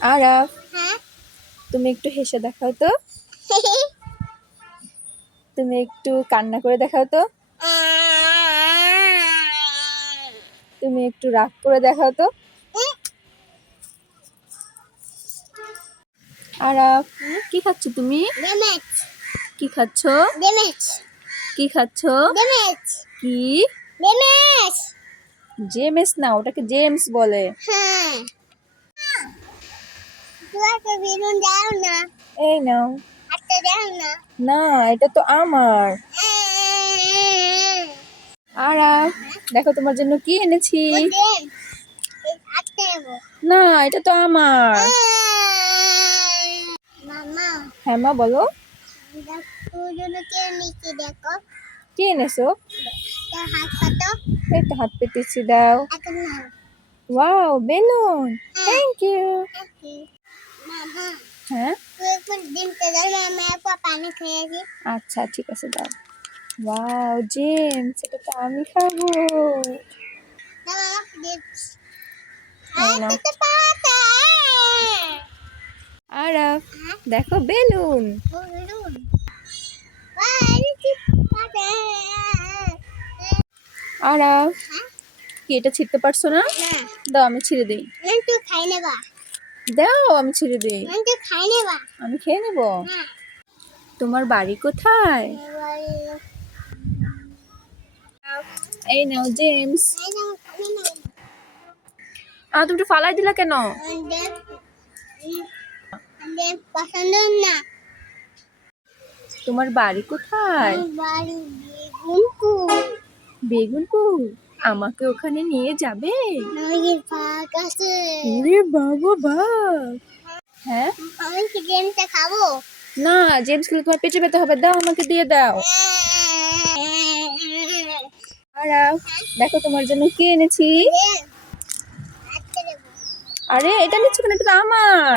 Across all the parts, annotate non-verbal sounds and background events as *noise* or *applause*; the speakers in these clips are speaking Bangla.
আরাফ হ্যাঁ? তুমি একটু হেসে দেখাও তো। *laughs* তুমি একটু কান্না করে দেখাও তো। তুমি একটু রাগ করে দেখাও তো। আরাফ কি খাচ্ছ তুমি? কি খাচ্ছ? কি খাচ্ছ? কি? জেমস না ওটাকে জেমস বলে। হ্যাঁ। বেলুন দাও না। এই নাও। হাতটা দাও না। না এটা তো আমার। আরাফ দেখো তোমার জন্য কি এনেছি। না এটা তো আমার। হ্যাঁ মা বলো। তোর জন্য কে দেখো। কি এনেছো? তার হাত পাতো। এই তো হাত পেতেছি দাও। Wow balloon. থ্যাংক ইউ হ্যাঁ? আচ্ছা ঠিক আছে দাও। ওয়াও জেমস এটা তো আমি খাব। আরাফ দেখো বেলুন। বলুন। বাইরে কি পাতা আরাফ কি এটা ছিঁড়তে পারছ না? দাও আমি ছিঁড়ে দিই। খাই নেবা দাও আমি ছিঁড়ে দিই। আমি খেয়ে নেব। হ্যাঁ। তোমার বাড়ি কোথায়? এই নাও জেমস। আ তুমি ফালাই দিলা কেন? পছন্দ না। তোমার বাড়ি কোথায়? বেগুনপুর? আমাকে ওখানে নিয়ে যাবে? ওরে বাবা বাপ হ্যাঁ? আমি কি গেমটা খাব? না জেমসগুলো তোমার পেটে পেতে হবে দাও আমাকে দিয়ে দাও। আর দেখো তোমার জন্য কি এনেছি। আরে এটা নিচ্ছ কেন? এটা তো আমার।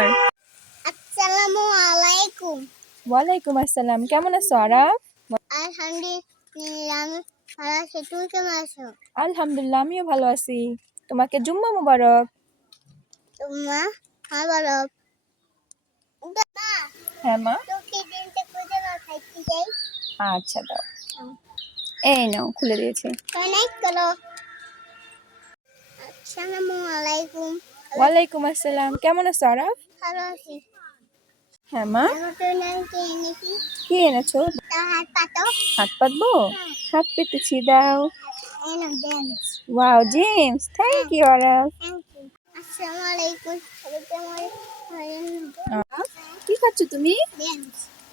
আসসালামু আলাইকুম ওয়ালাইকুম আসসালাম কেমন আছো আরাফ? আলহামদুলিল্লাহ তুমি কেমন আছো? আলহামদুলিল্লাহ আমিও ভালো আছি। তোমাকে জুম্মা মুবারক। হ্যাঁ হ্যাঁ মা? আচ্ছা দাও। এই নাও খুলে দিয়েছি। করো। আসসালামু আলাইকুম। ওয়ালাইকুম আসসালাম। কেমন আছো আরাফ? ভালো আছি। হ্যাঁ মা। কি এনেছো? হাত পাতো? হাত পাতবো? হাত পেতেছি দাও। Wow James thank you Araf, কি খাচ্ছ তুমি?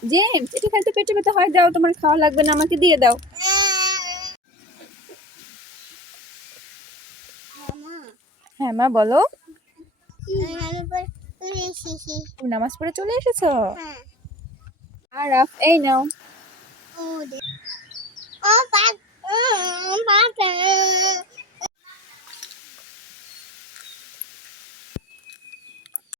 জেমস এটা খাইতে পেটে ব্যথা হয় দাও তোমার খাওয়া লাগবে না আমাকে দিয়ে দাও। হ্যাঁ মা। বলো। তুই শিখি নামাজ পড়ে চলে এসেছ? আর এই নাও। ও